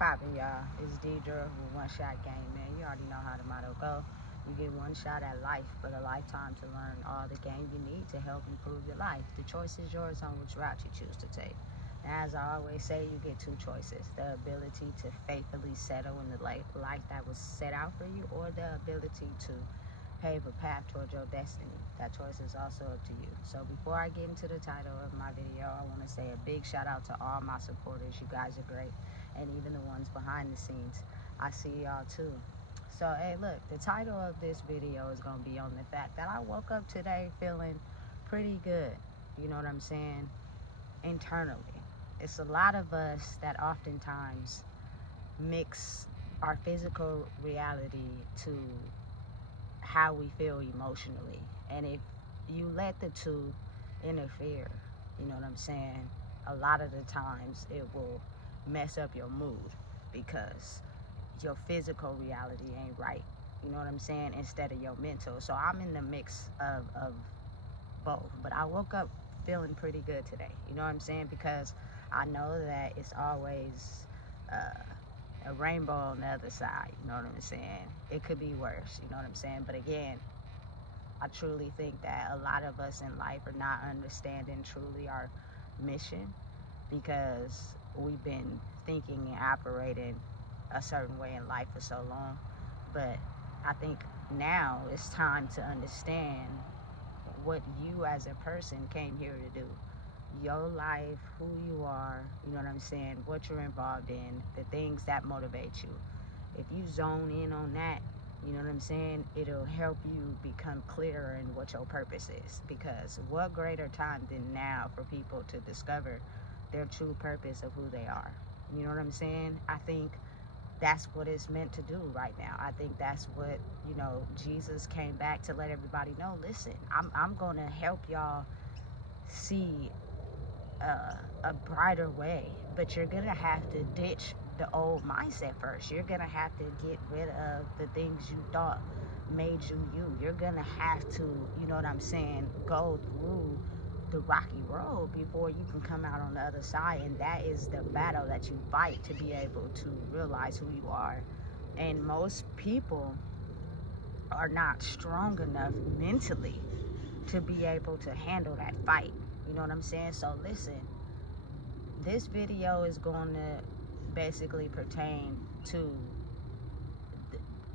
poppin', y'all? It's Deidre with One Shot Game, man. You already know how the motto go. You get one shot at life, but a lifetime to learn all the game you need to help improve your life. The choice is yours on which route you choose to take. Now, as I always say, you get two choices: the ability to faithfully settle in the life that was set out for you, or the ability to pave a path towards your destiny. That choice is also up to you. So before I get into the title of my video, I want to say a big shout out to all my supporters. You guys are great. And even the ones behind the scenes. I see y'all too. So, hey, look, the title of this video is going to be on the fact that I woke up today feeling pretty good. You know what I'm saying? Internally. It's a lot of us that oftentimes mix our physical reality to how we feel emotionally. And if you let the two interfere, you know what I'm saying, a lot of the times it will mess up your mood because your physical reality ain't right, you know what I'm saying, instead of your mental. So I'm in the mix of both, but I woke up feeling pretty good today, you know what I'm saying, because I know that it's always a rainbow on the other side, you know what I'm saying. It could be worse, you know what I'm saying, but again, I truly think that a lot of us in life are not understanding truly our mission because we've been thinking and operating a certain way in life for so long. But I think now it's time to understand what you as a person came here to do. Your life, who you are, you know what I'm saying, what you're involved in, the things that motivate you. If you zone in on that, you know what I'm saying, it'll help you become clearer in what your purpose is. Because what greater time than now for people to discover their true purpose of who they are. You know what I'm saying? I think that's what it's meant to do right now. I think that's what, you know, Jesus came back to let everybody know. Listen, I'm going to help y'all see a brighter way, but you're going to have to ditch the old mindset first. You're going to have to get rid of the things you thought made you you. You're going to have to, you know what I'm saying, go through the rocky road before you can come out on the other side. And that is the battle that you fight to be able to realize who you are. And most people are not strong enough mentally to be able to handle that fight. You know what I'm saying? So listen, this video is going to basically pertain to,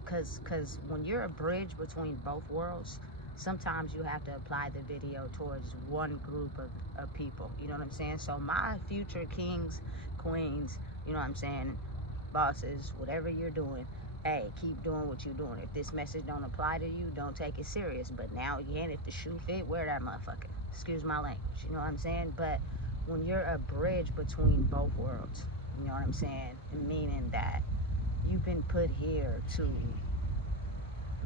because when you're a bridge between both worlds, sometimes you have to apply the video towards one group of people, you know what I'm saying? So my future kings, queens, you know what I'm saying, bosses, whatever you're doing, hey, keep doing what you're doing. If this message don't apply to you, don't take it serious. But now again, if the shoe fit, wear that motherfucker. Excuse my language, you know what I'm saying? But when you're a bridge between both worlds, you know what I'm saying, meaning that you've been put here to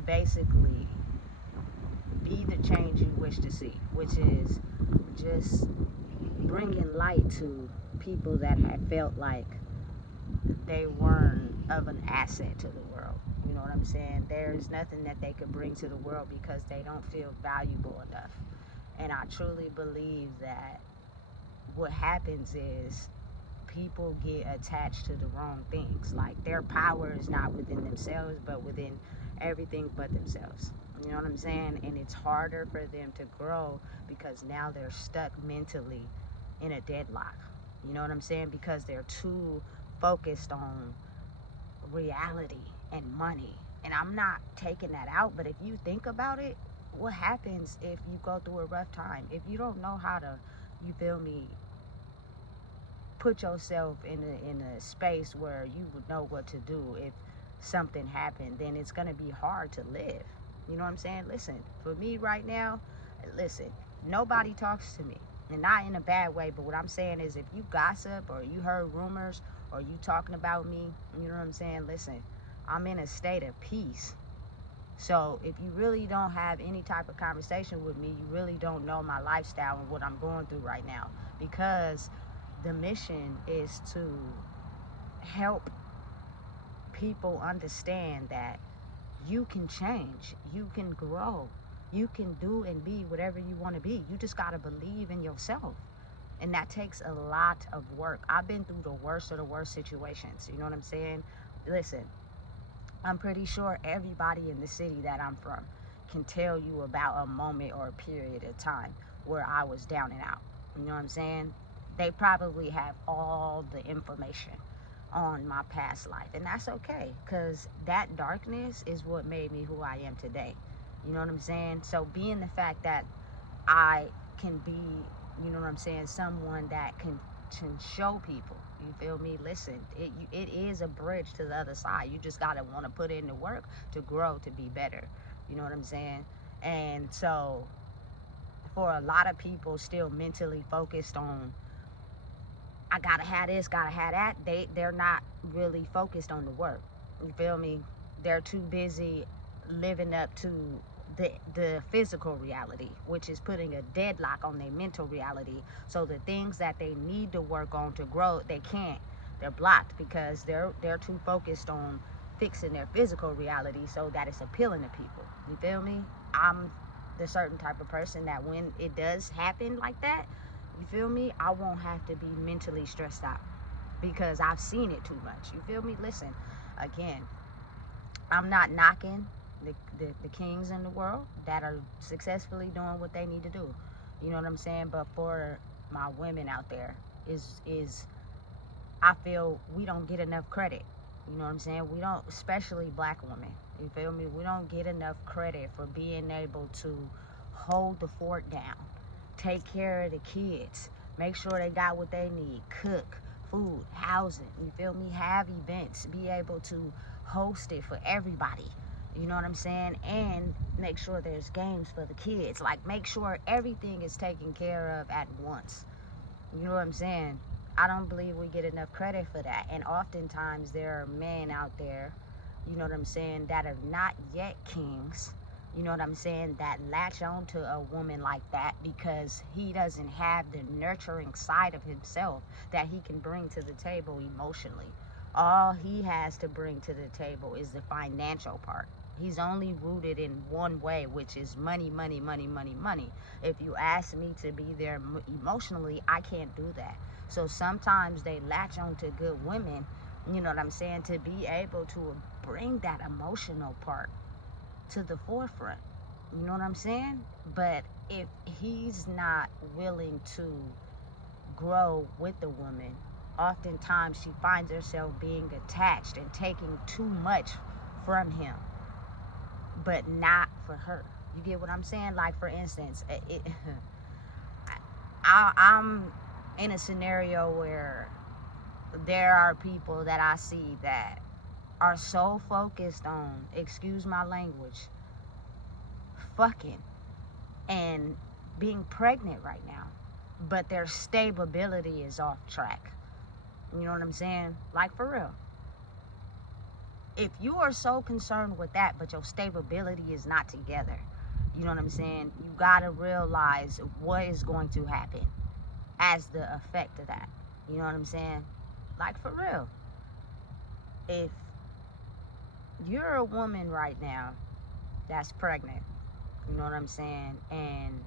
basically be the change you wish to see, which is just bringing light to people that have felt like they weren't of an asset to the world. You know what I'm saying? There's nothing that they could bring to the world because they don't feel valuable enough. And I truly believe that what happens is people get attached to the wrong things. Like, their power is not within themselves, but within everything but themselves. You know what I'm saying? And it's harder for them to grow because now they're stuck mentally in a deadlock. You know what I'm saying? Because they're too focused on reality and money. And I'm not taking that out, but if you think about it, what happens if you go through a rough time? If you don't know how to, you feel me, put yourself in a space where you would know what to do if something happened, then it's going to be hard to live. You know what I'm saying? Listen, for me right now, listen, nobody talks to me. And not in a bad way, but what I'm saying is, if you gossip or you heard rumors or you talking about me, you know what I'm saying? Listen, I'm in a state of peace. So if you really don't have any type of conversation with me, you really don't know my lifestyle and what I'm going through right now. Because the mission is to help people understand that you can change, you can grow, you can do and be whatever you want to be. You just got to believe in yourself. And that takes a lot of work. I've been through the worst of the worst situations. You know what I'm saying? Listen, I'm pretty sure everybody in the city that I'm from can tell you about a moment or a period of time where I was down and out. You know what I'm saying? They probably have all the information on my past life, and that's okay, because that darkness is what made me who I am today. You know what I'm saying? So being the fact that I can be, you know what I'm saying, someone that can show people, you feel me? Listen, it is a bridge to the other side. You just gotta want to put in the work to grow, to be better. You know what I'm saying? And so for a lot of people still mentally focused on, I gotta have this, gotta have that, they're not really focused on the work. You feel me? They're too busy living up to the physical reality, which is putting a deadlock on their mental reality. So the things that they need to work on to grow, they can't. They're blocked because they're too focused on fixing their physical reality so that it's appealing to people. You feel me? I'm the certain type of person that when it does happen like that, you feel me, I won't have to be mentally stressed out because I've seen it too much. You feel me? Listen, again, I'm not knocking the kings in the world that are successfully doing what they need to do. You know what I'm saying? But for my women out there, is I feel we don't get enough credit. You know what I'm saying? We don't, especially black women. You feel me? We don't get enough credit for being able to hold the fort down, take care of the kids, make sure they got what they need, cook, food, housing, you feel me? Have events, be able to host it for everybody. You know what I'm saying? And make sure there's games for the kids. Like, make sure everything is taken care of at once. You know what I'm saying? I don't believe we get enough credit for that. And oftentimes there are men out there, you know what I'm saying, that are not yet kings, you know what I'm saying, that latch on to a woman like that because he doesn't have the nurturing side of himself that he can bring to the table emotionally. All he has to bring to the table is the financial part. He's only rooted in one way, which is money, money, money, money, money. If you ask me to be there emotionally, I can't do that. So sometimes they latch on to good women, you know what I'm saying, to be able to bring that emotional part to the forefront. You know what I'm saying? But if he's not willing to grow with the woman, oftentimes she finds herself being attached and taking too much from him, but not for her. You get what I'm saying? Like, for instance, I'm in a scenario where there are people that I see that are so focused on, excuse my language, fucking and being pregnant right now, but their stability is off track. You know what I'm saying? Like, for real. If you are so concerned with that, but your stability is not together, you know what I'm saying? You gotta realize what is going to happen as the effect of that. You know what I'm saying? Like, for real. If you're a woman right now that's pregnant, you know what I'm saying, and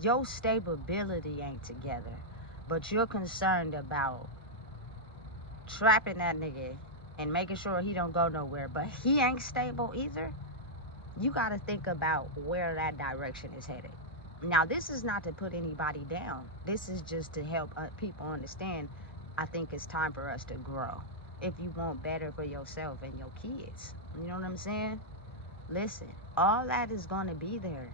your stability ain't together, but you're concerned about trapping that nigga and making sure he don't go nowhere, but he ain't stable either, you got to think about where that direction is headed. Now, this is not to put anybody down. This is just to help people understand. I think it's time for us to grow if you want better for yourself and your kids. You know what I'm saying? Listen, all that is going to be there,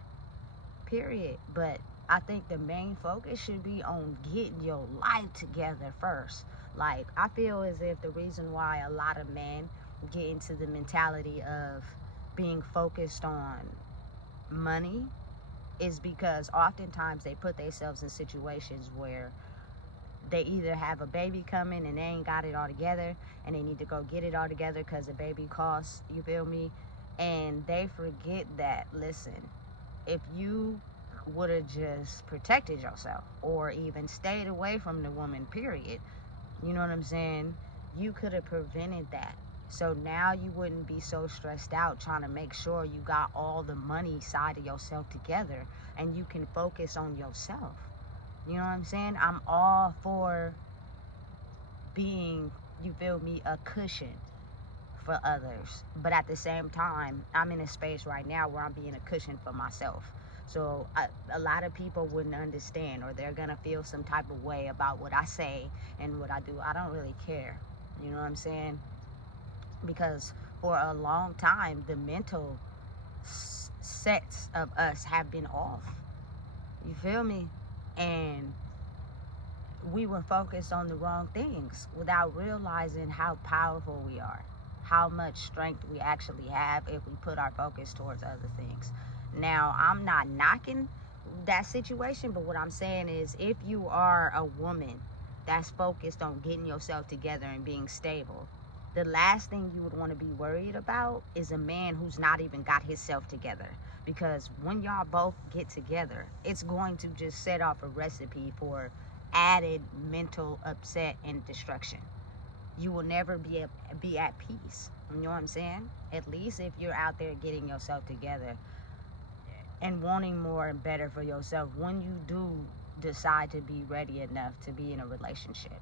period. But I think the main focus should be on getting your life together first. Like, I feel as if the reason why a lot of men get into the mentality of being focused on money is because oftentimes they put themselves in situations where they either have a baby coming and they ain't got it all together and they need to go get it all together because the baby costs, you feel me? And they forget that, listen, if you would have just protected yourself or even stayed away from the woman, period, you know what I'm saying, you could have prevented that. So now you wouldn't be so stressed out trying to make sure you got all the money side of yourself together and you can focus on yourself. You know what I'm saying? I'm all for being, you feel me, a cushion for others. But at the same time, I'm in a space right now where I'm being a cushion for myself. So a lot of people wouldn't understand, or they're going to feel some type of way about what I say and what I do. I don't really care. You know what I'm saying? Because for a long time, the mental sets of us have been off. You feel me? And we were focused on the wrong things without realizing how powerful we are, how much strength we actually have if we put our focus towards other things. Now, I'm not knocking that situation, but what I'm saying is, if you are a woman that's focused on getting yourself together and being stable, the last thing you would want to be worried about is a man who's not even got himself together. Because when y'all both get together, it's going to just set off a recipe for added mental upset and destruction. You will never be at peace. You know what I'm saying? At least if you're out there getting yourself together and wanting more and better for yourself, when you do decide to be ready enough to be in a relationship,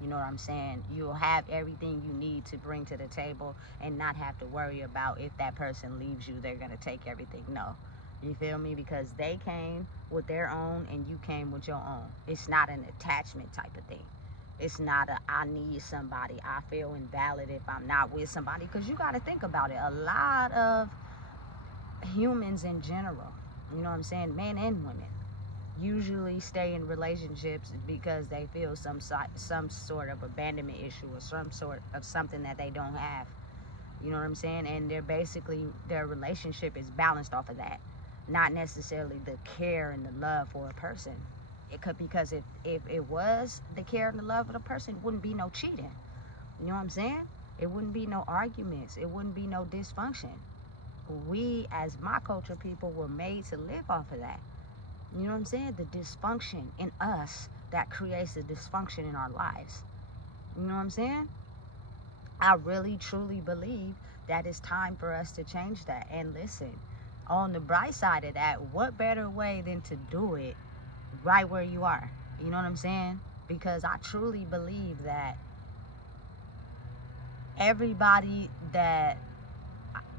you know what I'm saying, you'll have everything you need to bring to the table and not have to worry about if that person leaves you, they're going to take everything. No. You feel me? Because they came with their own and you came with your own. It's not an attachment type of thing. It's not a I need somebody. I feel invalid if I'm not with somebody. Because you got to think about it. A lot of humans in general, you know what I'm saying, men and women, usually stay in relationships because they feel some sort of abandonment issue or some sort of something that they don't have. You know what I'm saying? And their relationship is balanced off of that, not necessarily the care and the love for a person. It could, because if it was the care and the love of the person, it wouldn't be no cheating. You know what I'm saying? It wouldn't be no arguments. It wouldn't be no dysfunction. We, as my culture people, were made to live off of that. You know what I'm saying? The dysfunction in us that creates the dysfunction in our lives. You know what I'm saying? I really, truly believe that it's time for us to change that. And listen, on the bright side of that, what better way than to do it right where you are? You know what I'm saying? Because I truly believe that everybody that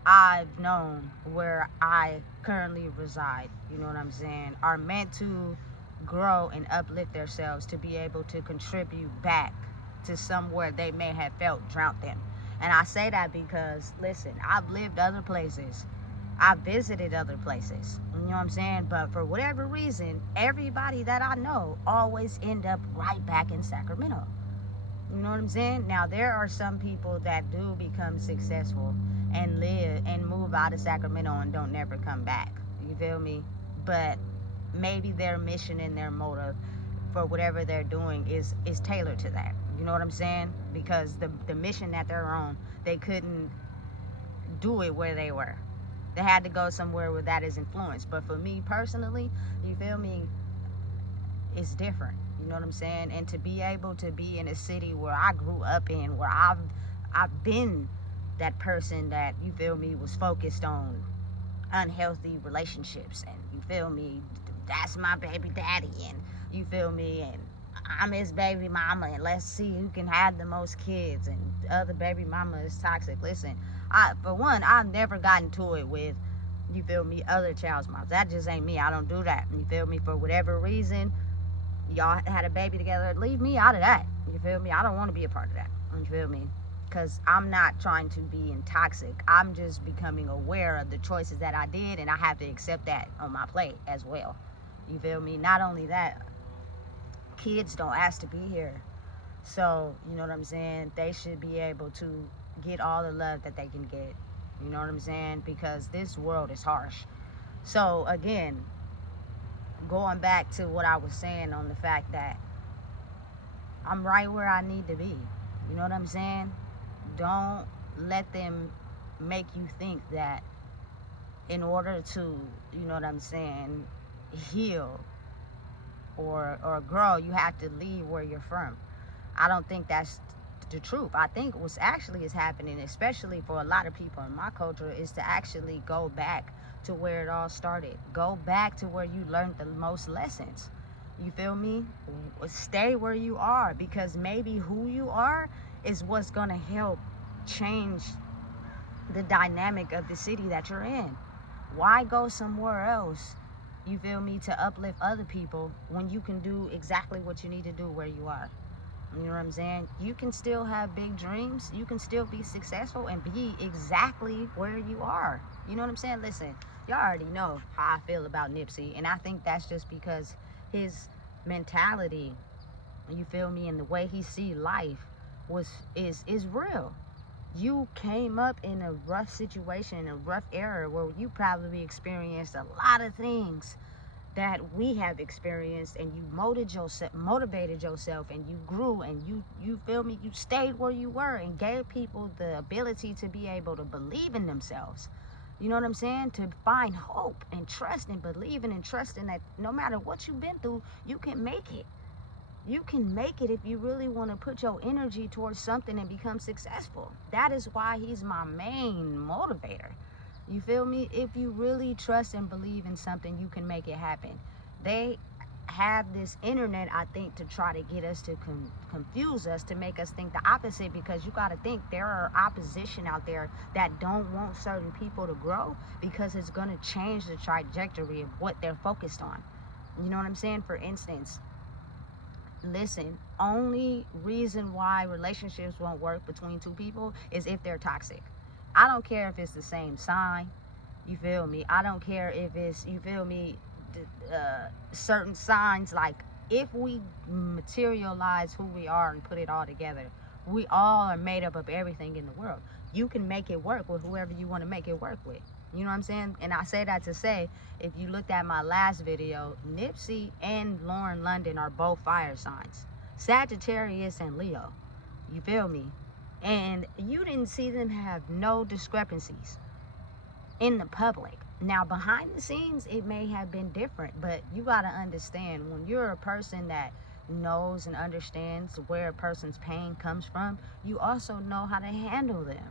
I've known where I currently reside, you know what I'm saying, are meant to grow and uplift themselves to be able to contribute back to somewhere they may have felt drowned them. And I say that because, listen, I've lived other places. I've visited other places. You know what I'm saying? But for whatever reason, everybody that I know always end up right back in Sacramento. You know what I'm saying? Now, there are some people that do become successful and live and move out of Sacramento and don't never come back. You feel me? But maybe their mission and their motive for whatever they're doing is tailored to that. You know what I'm saying? Because the mission that they're on, they couldn't do it where they were. They had to go somewhere where that is influenced. But for me personally, you feel me, it's different. You know what I'm saying? And to be able to be in a city where I grew up in, where I've been that person that, you feel me, was focused on unhealthy relationships, and you feel me, that's my baby daddy, and you feel me, and I'm his baby mama, and let's see who can have the most kids, and the other baby mama is toxic. Listen, for one, I've never gotten to it with, you feel me, other child's moms. That just ain't me. I don't do that. You feel me? For whatever reason, y'all had a baby together, leave me out of that. You feel me? I don't want to be a part of that. You feel me? Because I'm not trying to be toxic. I'm just becoming aware of the choices that I did, and I have to accept that on my plate as well. You feel me? Not only that, kids don't ask to be here. So, you know what I'm saying? They should be able to get all the love that they can get. You know what I'm saying? Because this world is harsh. So, again, going back to what I was saying on the fact that I'm right where I need to be. You know what I'm saying? Don't let them make you think that in order to, you know what I'm saying, heal or grow, you have to leave where you're from. I don't think that's the truth. I think what's actually is happening, especially for a lot of people in my culture, is to actually go back to where it all started. Go back to where you learned the most lessons. You feel me? Stay where you are, because maybe who you are is what's going to help change the dynamic of the city that you're in. Why go somewhere else, you feel me, to uplift other people when you can do exactly what you need to do where you are? You know what I'm saying? You can still have big dreams. You can still be successful and be exactly where you are. You know what I'm saying? Listen, y'all already know how I feel about Nipsey, and I think that's just because his mentality, you feel me, and the way he see life is real. You came up in a rough situation, a rough era, where you probably experienced a lot of things that we have experienced, and you motivated yourself, and you grew, and you feel me, you stayed where you were and gave people the ability to be able to believe in themselves. You know what I'm saying? To find hope and trust and believing and trusting that no matter what you've been through, you can make it. You can make it if you really want to put your energy towards something and become successful. That is why he's my main motivator. You feel me? If you really trust and believe in something, you can make it happen. They have this internet, I think, to try to get us to confuse us, to make us think the opposite, because you got to think there are opposition out there that don't want certain people to grow, because it's going to change the trajectory of what they're focused on. You know what I'm saying? For instance, listen, only reason why relationships won't work between two people is if they're toxic. I don't care if it's the same sign, you feel me? I don't care if it's, you feel me, certain signs. Like, if we materialize who we are and put it all together, we all are made up of everything in the world. You can make it work with whoever you want to make it work with. You know what I'm saying? And I say that to say, if you looked at my last video, Nipsey and Lauren London are both fire signs, Sagittarius and Leo. You feel me? And you didn't see them have no discrepancies in the public. Now, behind the scenes, it may have been different, but you got to understand, when you're a person that knows and understands where a person's pain comes from, you also know how to handle them.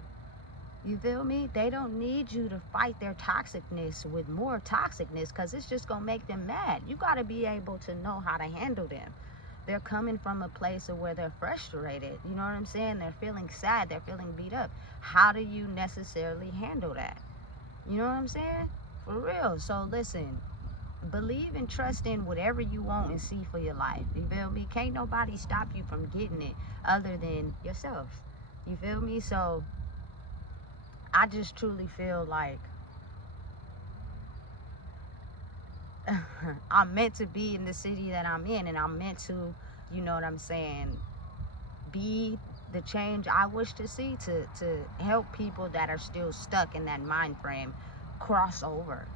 You feel me? They don't need you to fight their toxicness with more toxicness, because it's just going to make them mad. You got to be able to know how to handle them. They're coming from a place of where they're frustrated. You know what I'm saying? They're feeling sad. They're feeling beat up. How do you necessarily handle that? You know what I'm saying? For real. So listen, believe and trust in whatever you want and see for your life. You feel me? Can't nobody stop you from getting it other than yourself. You feel me? So I just truly feel like I'm meant to be in the city that I'm in, and I'm meant to, you know what I'm saying, be the change I wish to see, to help people that are still stuck in that mind frame cross over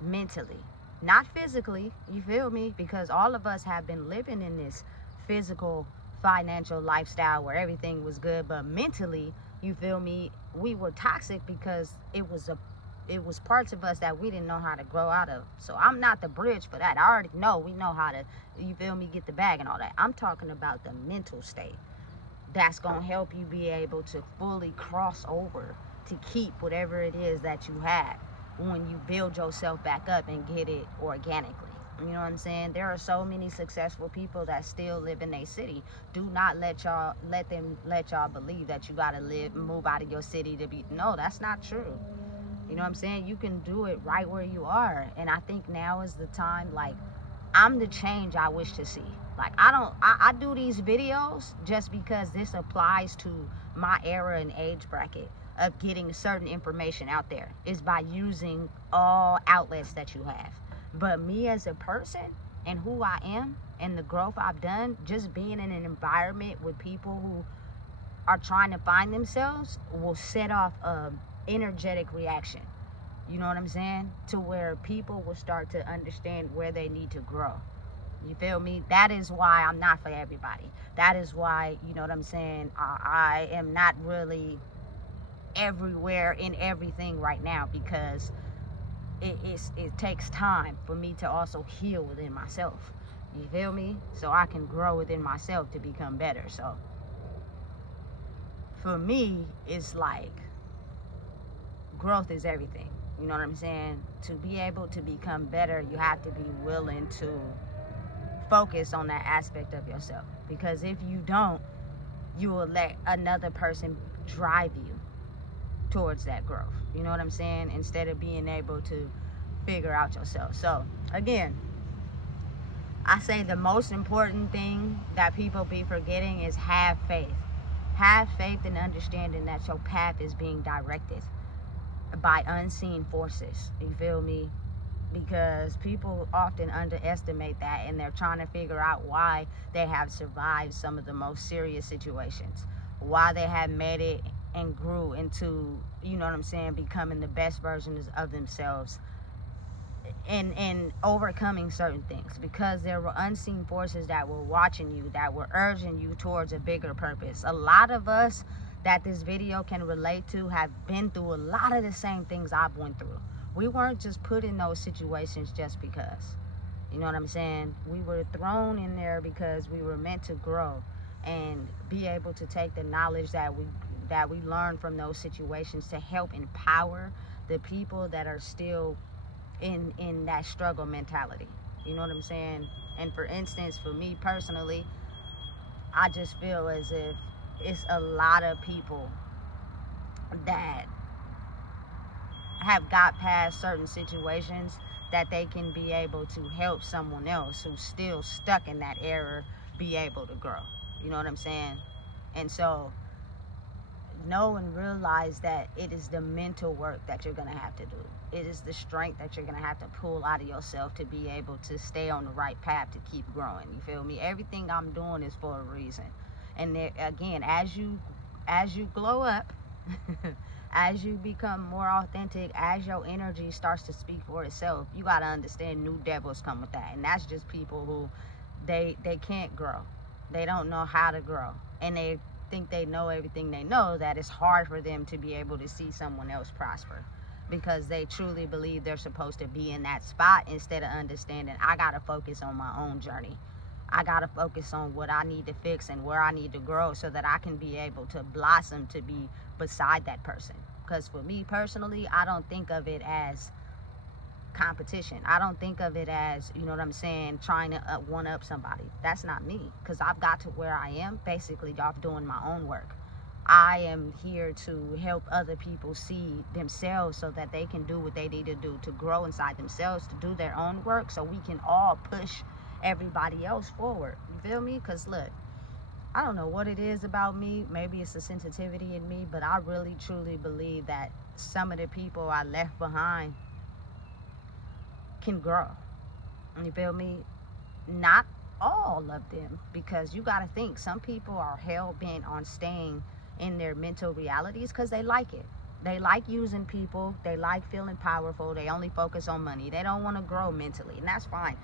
mentally, not physically. You feel me? Because all of us have been living in this physical, financial lifestyle where everything was good, but mentally, you feel me, we were toxic because it was parts of us that we didn't know how to grow out of. So I'm not the bridge for that. I already know we know how to, you feel me, get the bag and all that. I'm talking about the mental state that's going to help you be able to fully cross over to keep whatever it is that you had when you build yourself back up and get it organically. You know what I'm saying? There are so many successful people that still live in their city. Do not let y'all believe that you gotta move out of your city to be. No, that's not true. You know what I'm saying? You can do it right where you are. And I think now is the time. Like, I'm the change I wish to see. Like, I do these videos just because this applies to my era and age bracket of getting certain information out there, is by using all outlets that you have. But me as a person and who I am and the growth I've done, just being in an environment with people who are trying to find themselves, will set off a energetic reaction. You know what I'm saying? To where people will start to understand where they need to grow. You feel me? That is why I'm not for everybody. That is why, you know what I'm saying, I am not really everywhere in everything right now, because it takes time for me to also heal within myself. You feel me? So I can grow within myself to become better. So for me, it's like growth is everything. You know what I'm saying? To be able to become better, you have to be willing to focus on that aspect of yourself. Because if you don't, you will let another person drive you towards that growth. You know what I'm saying? Instead of being able to figure out yourself. So again, I say the most important thing that people be forgetting is have faith. Have faith and understanding that your path is being directed by unseen forces. You feel me? Because people often underestimate that, and they're trying to figure out why they have survived some of the most serious situations, why they have made it and grew into, you know what I'm saying, becoming the best versions of themselves and overcoming certain things, because there were unseen forces that were watching you, that were urging you towards a bigger purpose. A lot of us that this video can relate to have been through a lot of the same things I've went through. We weren't just put in those situations just because. You know what I'm saying? We were thrown in there because we were meant to grow and be able to take the knowledge that we learned from those situations to help empower the people that are still in that struggle mentality. You know what I'm saying? And for instance, for me personally, I just feel as if it's a lot of people that have got past certain situations that they can be able to help someone else who's still stuck in that error be able to grow. You know what I'm saying? And so know and realize that it is the mental work that you're going to have to do. It is the strength that you're going to have to pull out of yourself to be able to stay on the right path to keep growing. You feel me? Everything I'm doing is for a reason. And there, again, as you glow up, as you become more authentic, as your energy starts to speak for itself, you got to understand new devils come with that. And that's just people who they can't grow. They don't know how to grow. And they think they know everything they know, that it's hard for them to be able to see someone else prosper, because they truly believe they're supposed to be in that spot, instead of understanding I got to focus on my own journey. I got to focus on what I need to fix and where I need to grow so that I can be able to blossom to be beside that person. Because for me personally, I don't think of it as competition. I don't think of it as, you know what I'm saying, trying to one up somebody. That's not me, because I've got to where I am basically off doing my own work. I am here to help other people see themselves so that they can do what they need to do to grow inside themselves, to do their own work, so we can all push everybody else forward. You feel me? Because look, I don't know what it is about me. Maybe it's a sensitivity in me, but I really truly believe that some of the people I left behind can grow. You feel me? Not all of them, because you got to think some people are hell-bent on staying in their mental realities because they like it. They like using people. They like feeling powerful. They only focus on money. They don't want to grow mentally, and that's fine.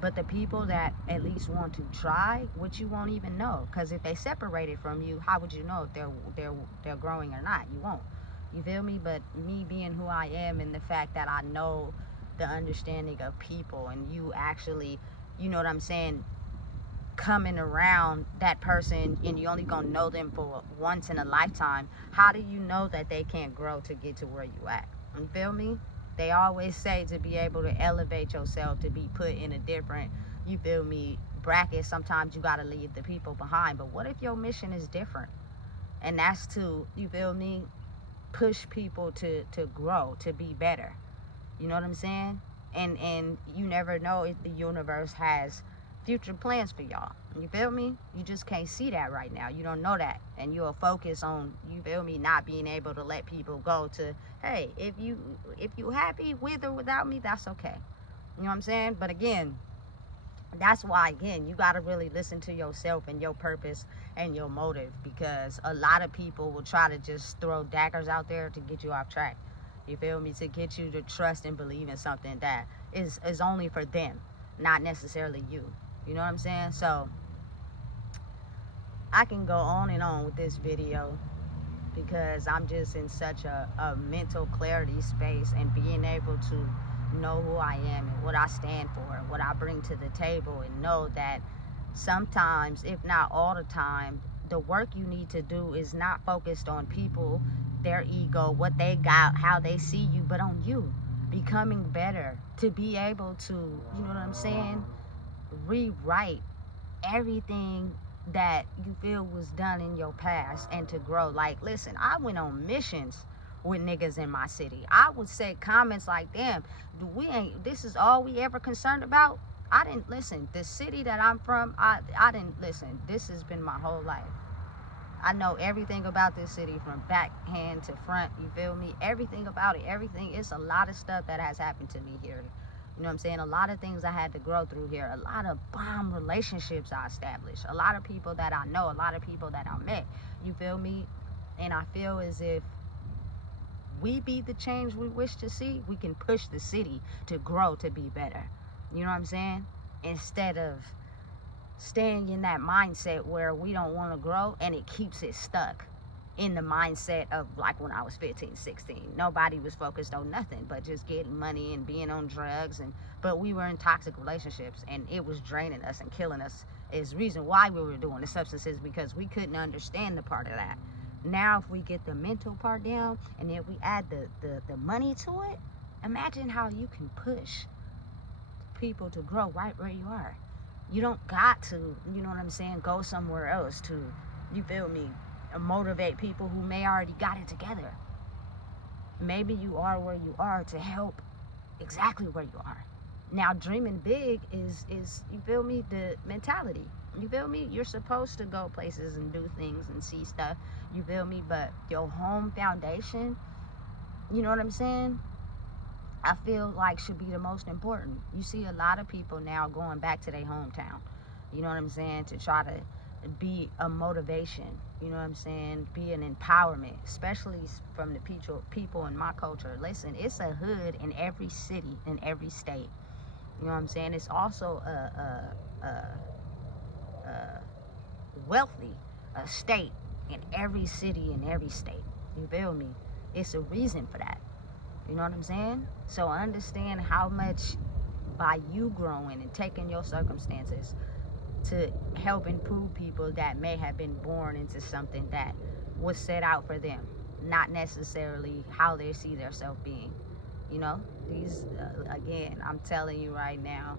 But the people that at least want to try, which you won't even know, because if they separated from you, how would you know if they're growing or not? You won't. You feel me? But me being who I am, and the fact that I know the understanding of people, and you actually, you know what I'm saying, coming around that person, and you only gonna know them for once in a lifetime, how do you know that they can't grow to get to where you at? You feel me? They always say to be able to elevate yourself, to be put in a different, you feel me, bracket, sometimes you gotta leave the people behind. But what if your mission is different? And that's to, you feel me, push people to grow, to be better. You know what I'm saying? And you never know if the universe has future plans for y'all. You feel me? You just can't see that right now. You don't know that. And you'll focus on, you feel me, not being able to let people go to, hey, if you happy with or without me, that's okay. You know what I'm saying? But again, that's why, again, you got to really listen to yourself and your purpose and your motive, because a lot of people will try to just throw daggers out there to get you off track. You feel me? To get you to trust and believe in something that is only for them, not necessarily you. You know what I'm saying? So I can go on and on with this video, because I'm just in such a mental clarity space, and being able to know who I am and what I stand for and what I bring to the table, and know that sometimes, if not all the time, the work you need to do is not focused on people, their ego, what they got, how they see you, but on you becoming better, to be able to, you know what I'm saying, rewrite everything that you feel was done in your past and to grow. Like, listen, I went on missions with niggas in my city. I would say comments like, damn, this is all we ever concerned about? I didn't listen. The city that I'm from, I didn't listen. This has been my whole life. I know everything about this city from backhand to front, you feel me? Everything about it, everything. It's a lot of stuff that has happened to me here. You know what I'm saying? A lot of things I had to grow through here. A lot of bomb relationships I established. A lot of people that I know. A lot of people that I met. You feel me? And I feel as if we be the change we wish to see, we can push the city to grow, to be better. You know what I'm saying? Instead of staying in that mindset where we don't want to grow and it keeps it stuck in the mindset of like when I was 15, 16. Nobody was focused on nothing but just getting money and being on drugs, but we were in toxic relationships and it was draining us and killing us. Is the reason why we were doing the substances, because we couldn't understand the part of that. Now if we get the mental part down and then we add the money to it, imagine how you can push people to grow right where you are. You don't got to, you know what I'm saying, go somewhere else to, you feel me, motivate people who may already got it together. Maybe you are where you are to help exactly where you are. Now dreaming big is you feel me, the mentality. You feel me? You're supposed to go places and do things and see stuff, you feel me? But your home foundation, you know what I'm saying, I feel like should be the most important. You see a lot of people now going back to their hometown, you know what I'm saying, to try to be a motivation, you know what I'm saying, be an empowerment, especially from the people in my culture. Listen, it's a hood in every city, in every state, you know what I'm saying. It's also a wealthy state in every city, in every state, you feel me. It's a reason for that. You know what I'm saying? So understand how much by you growing and taking your circumstances to help improve people that may have been born into something that was set out for them, not necessarily how they see their self being. You know, these, again, I'm telling you right now,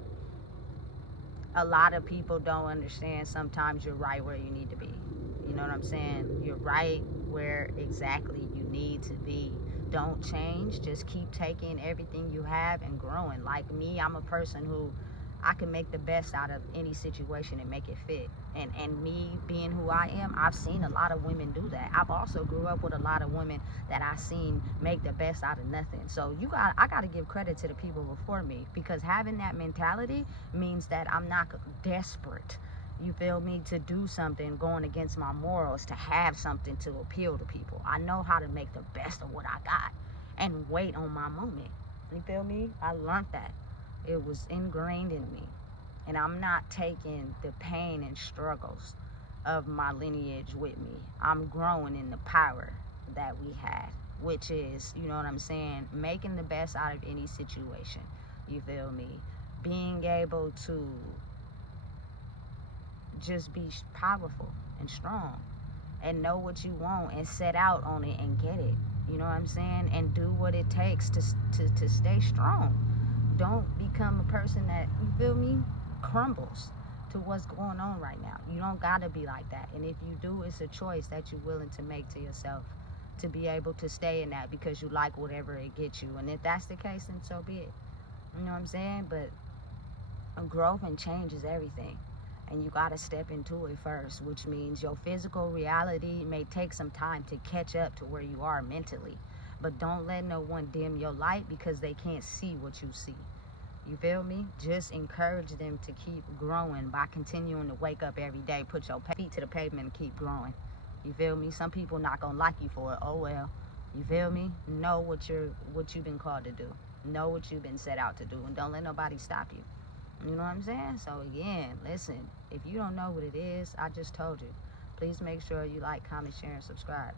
a lot of people don't understand sometimes you're right where you need to be. You know what I'm saying? You're right where exactly you need to be. Don't change. Just keep taking everything you have and growing. Like me, I'm a person who I can make the best out of any situation and make it fit. And me being who I am, I've seen a lot of women do that. I've also grew up with a lot of women that I've seen make the best out of nothing. So I got to give credit to the people before me, because having that mentality means that I'm not desperate, you feel me, to do something going against my morals, to have something to appeal to people. I know how to make the best of what I got and wait on my moment. You feel me? I learned that. It was ingrained in me. And I'm not taking the pain and struggles of my lineage with me. I'm growing in the power that we had, which is, you know what I'm saying, making the best out of any situation. You feel me? Being able to just be powerful and strong and know what you want and set out on it and get it. You know what I'm saying? And do what it takes to stay strong. Don't become a person that, you feel me, crumbles to what's going on right now. You don't gotta be like that. And if you do, it's a choice that you're willing to make to yourself to be able to stay in that because you like whatever it gets you. And if that's the case, then so be it. You know what I'm saying? But growth and change is everything. And you gotta step into it first, which means your physical reality may take some time to catch up to where you are mentally. But don't let no one dim your light because they can't see what you see. You feel me? Just encourage them to keep growing by continuing to wake up every day, put your feet to the pavement and keep growing. You feel me? Some people not gonna like you for it. Oh well. You feel me? Know what you've been called to do. Know what you've been set out to do, and don't let nobody stop you. You know what I'm saying? So again, listen, if you don't know what it is, I just told you. Please make sure you like, comment, share, and subscribe.